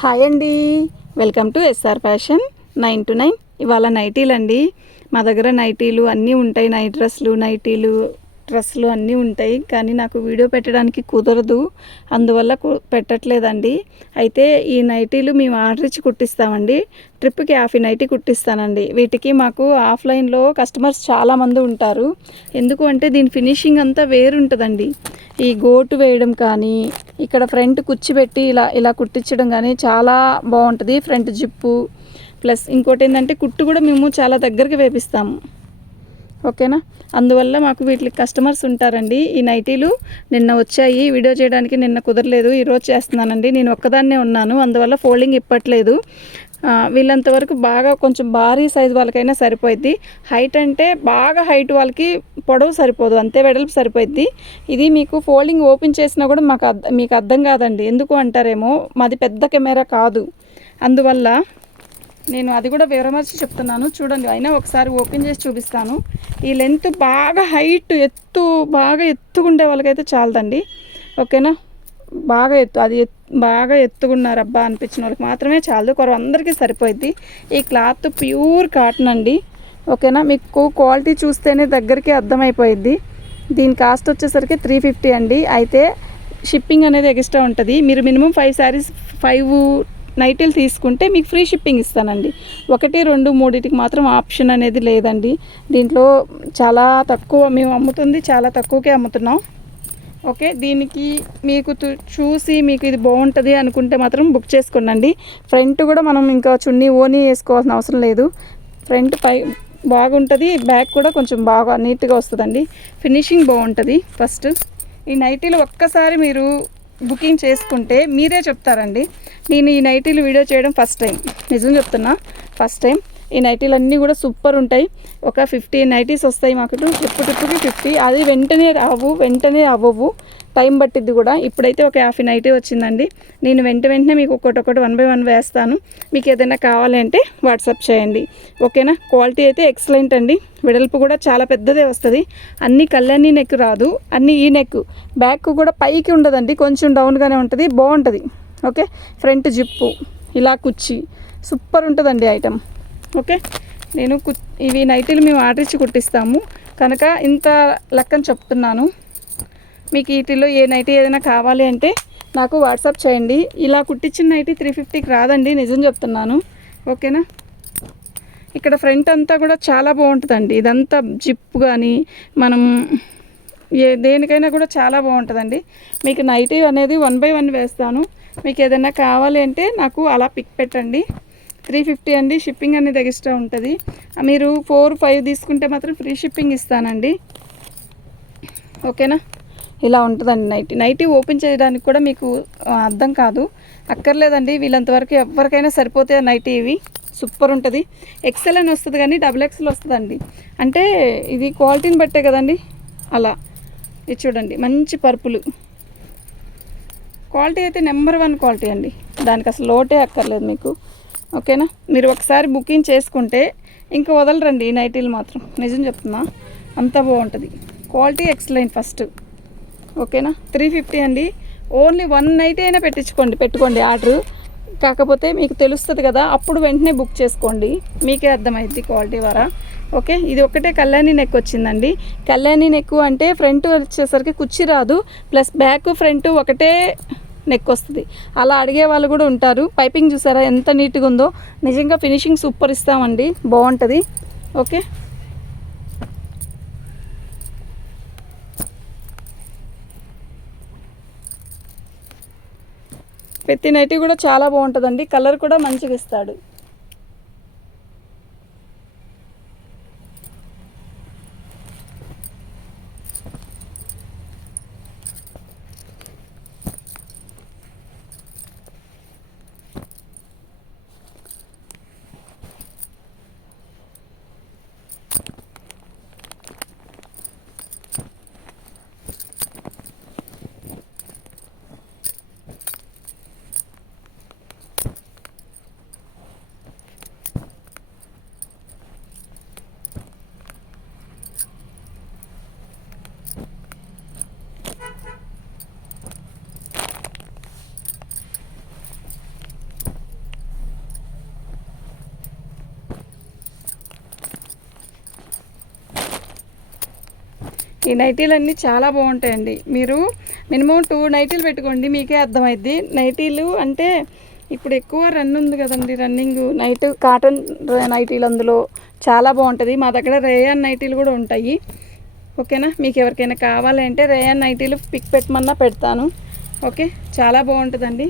Hi అండి. Welcome to SR fashion 9 to 9. ఇవాళ నైటీలు అండి. మా దగ్గర నైటీలు అన్నీ ఉంటాయి. నైట్ డ్రెస్లు, నైటీలు, డ్రెస్సులు అన్నీ ఉంటాయి. కానీ నాకు వీడియో పెట్టడానికి కుదరదు, అందువల్ల పెట్టట్లేదండి. అయితే ఈ నైటీలు మేము ఆర్డర్ ఇచ్చి కుట్టిస్తామండి. ట్రిప్కి 50 నైటీ కుట్టిస్తానండి. వీటికి మాకు ఆఫ్లైన్లో కస్టమర్స్ చాలామంది ఉంటారు. ఎందుకు అంటే దీని ఫినిషింగ్ అంతా వేరుంటుందండి. ఈ గోటు వేయడం కానీ, ఇక్కడ ఫ్రంట్ కుచ్చిపెట్టి ఇలా కుట్టించడం కానీ చాలా బాగుంటుంది. ఫ్రంట్ జిప్పు ప్లస్ ఇంకోటి ఏంటంటే కుట్టు కూడా మేము చాలా దగ్గరికి వేపిస్తాము. ఓకేనా, అందువల్ల మాకు వీటికి కస్టమర్స్ ఉంటారండి. ఈ నైటీలు నిన్న వచ్చాయి, వీడియో చేయడానికి నిన్న కుదరలేదు, ఈరోజు చేస్తున్నానండి. నేను ఒక్కదాన్నే ఉన్నాను, అందువల్ల ఫోల్డింగ్ ఇప్పట్లేదు. వీళ్ళంతవరకు బాగా కొంచెం భారీ సైజు వాళ్ళకైనా సరిపోద్ది. హైట్ అంటే బాగా హైట్ వాళ్ళకి పొడవు సరిపోదు, అంతే వెడల్పు సరిపోద్ది. ఇది మీకు ఫోల్డింగ్ ఓపెన్ చేసినా కూడా మీకు అర్థం కాదండి. ఎందుకు అంటారేమో, మాది పెద్ద కెమెరా కాదు, అందువల్ల నేను అది కూడా వివరమర్చి చెప్తున్నాను. చూడండి, అయినా ఒకసారి ఓపెన్ చేసి చూపిస్తాను. ఈ లెంత్ బాగా హైట్ బాగా ఎత్తుకుండే వాళ్ళకైతే చాలదండి. ఓకేనా, బాగా ఎత్తుకున్నారబ్బా అనిపించిన వాళ్ళకి మాత్రమే చాలదు, అందరికీ సరిపోద్ది. ఈ క్లాత్ ప్యూర్ కాటన్ అండి. ఓకేనా, మీకు క్వాలిటీ చూస్తేనే దగ్గరికి అర్థమైపోయిద్ది. దీని కాస్ట్ వచ్చేసరికి 350 అండి. అయితే షిప్పింగ్ అనేది ఎక్స్ట్రా ఉంటుంది. మీరు మినిమం 5 నైటీలు తీసుకుంటే మీకు ఫ్రీ షిప్పింగ్ ఇస్తానండి. 1, 2, 3టికి మాత్రం ఆప్షన్ అనేది లేదండి. దీంట్లో చాలా తక్కువ మేము అమ్ముతుంది, చాలా తక్కువకే అమ్ముతున్నాం. ఓకే, దీనికి మీకు చూసి మీకు ఇది బాగుంటుంది అనుకుంటే మాత్రం బుక్ చేసుకోండి. ఫ్రంట్ కూడా మనం ఇంకా చున్నీ ఓనీ వేసుకోవాల్సిన అవసరం లేదు. ఫ్రంట్ బాగుంటుంది, బ్యాక్ కూడా కొంచెం బాగా నీట్గా వస్తుందండి. ఫినిషింగ్ బాగుంటుంది. ఫస్ట్ ఈ నైటీలు ఒక్కసారి మీరు బుకింగ్ చేసుకుంటే మీరే చెప్తారండి. నేను ఈ నైటీలు వీడియో చేయడం ఫస్ట్ టైం, నిజం చెప్తున్నా, ఫస్ట్ టైం. ఈ నైటీలు అన్నీ కూడా సూపర్ ఉంటాయి. ఒక 50 నైటీస్ వస్తాయి మాకు ట్రిప్కి 50. అది వెంటనే అవ్వవు, టైం పట్టిద్ది కూడా. ఇప్పుడైతే ఒక 50 నైటీ వచ్చిందండి. నేను వెంటనే మీకు ఒక్కొక్కటి 1 by 1 వేస్తాను. మీకు ఏదైనా కావాలి అంటే వాట్సాప్ చేయండి. ఓకేనా, క్వాలిటీ అయితే ఎక్సలెంట్ అండి. వెడల్పు కూడా చాలా పెద్దదే వస్తుంది. అన్ని కళ్ళన్నీ నెక్ రాదు, అన్ని ఈ నెక్. బ్యాక్ కూడా పైకి ఉండదండి, కొంచెం డౌన్గానే ఉంటుంది, బాగుంటుంది. ఓకే, ఫ్రంట్ జిప్పు ఇలా కుచ్చి సూపర్ ఉంటుందండి ఐటమ్. ఓకే, ఇవి నైటీలు మేము ఆర్డర్ ఇచ్చి కుట్టిస్తాము కనుక ఇంత లెక్కని చెప్తున్నాను. మీకు వీటిలో ఏ నైటీ ఏదైనా కావాలి అంటే నాకు వాట్సాప్ చేయండి. ఇలా కుట్టించిన నైటీ 350కి రాదండి, నిజం చెప్తున్నాను. ఓకేనా, ఇక్కడ ఫ్రంట్ అంతా కూడా చాలా బాగుంటుందండి. ఇదంతా జిప్ కానీ మనం దేనికైనా కూడా చాలా బాగుంటుందండి. మీకు నైటీ అనేది 1 by 1 వేస్తాను. మీకు ఏదైనా కావాలి అంటే నాకు అలా పిక్ పెట్టండి. 350 అండి. షిప్పింగ్ అనేది ఎక్స్ట్రా ఉంటుంది. మీరు 4, 5 తీసుకుంటే మాత్రం ఫ్రీ షిప్పింగ్ ఇస్తానండి. ఓకేనా, ఇలా ఉంటుందండి నైటీ ఓపెన్ చేయడానికి కూడా మీకు అర్థం కాదు, అక్కర్లేదండి. వీళ్ళంతవరకు ఎవరికైనా సరిపోతే నైటీ ఇవి సూపర్ ఉంటుంది. XL అని వస్తుంది కానీ XXL వస్తుందండి. అంటే ఇది క్వాలిటీని బట్టే కదండి. అలా ఇది చూడండి, మంచి పర్పులు క్వాలిటీ అయితే నెంబర్ 1 క్వాలిటీ అండి. దానికి అసలు లోటే అక్కర్లేదు మీకు. ఓకేనా, మీరు ఒకసారి బుకింగ్ చేసుకుంటే ఇంకా వదలరండి ఈ నైటీలు మాత్రం, నిజం చెప్తున్నా, అంత బాగుంటుంది. Quality excellent first. ఓకేనా, 350 అండి. ఓన్లీ 1 నైటీ అయినా పెట్టుకోండి ఆర్డరు. కాకపోతే మీకు తెలుస్తుంది కదా, అప్పుడు వెంటనే బుక్ చేసుకోండి, మీకే అర్థమైద్ది క్వాలిటీ వారా. ఓకే, ఇది ఒకటే కళ్యాణి నెక్ వచ్చిందండి. కళ్యాణి నెక్ అంటే ఫ్రంట్ వచ్చేసరికి కుర్చీ రాదు, ప్లస్ బ్యాక్ ఫ్రంట్ ఒకటే నెక్ వస్తుంది. అలా అడిగే వాళ్ళు కూడా ఉంటారు. పైపింగ్ చూసారా ఎంత నీట్గా ఉందో, నిజంగా ఫినిషింగ్ సూపర్ ఇస్తామండి, బాగుంటుంది. ఓకే, ప్రతి నైటీ కూడా చాలా బాగుంటుందండి. కలర్ కూడా మంచిగా ఇస్తాడు. ఈ నైటీలన్నీ చాలా బాగుంటాయండి. మీరు మినిమం 2 నైటీలు పెట్టుకోండి, మీకే అర్థమైద్ది. నైటీలు అంటే ఇప్పుడు ఎక్కువ రన్ ఉంది కదండి, రన్నింగ్ నైట్ కాటన్ నైటీలు అందులో చాలా బాగుంటుంది. మా దగ్గర రేయాన్ నైటీలు కూడా ఉంటాయి. ఓకేనా, మీకు ఎవరికైనా కావాలంటే రేయాన్ నైటీలు పిక్ పెట్టమన్నా పెడతాను. ఓకే, చాలా బాగుంటుందండి.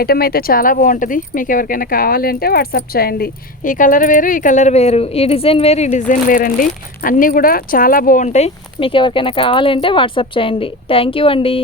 ఐటమ్ అయితే చాలా బాగుంటుంది. మీకు ఎవరికైనా కావాలి అంటే వాట్సాప్ చేయండి. ఈ కలర్ వేరు, ఈ కలర్ వేరు, ఈ డిజైన్ వేరు, ఈ డిజైన్ వేరు అండి. అన్నీ కూడా చాలా బాగుంటాయి. మీకు ఎవరికైనా కావాలి అంటే వాట్సాప్ చేయండి. థ్యాంక్ యూ అండి.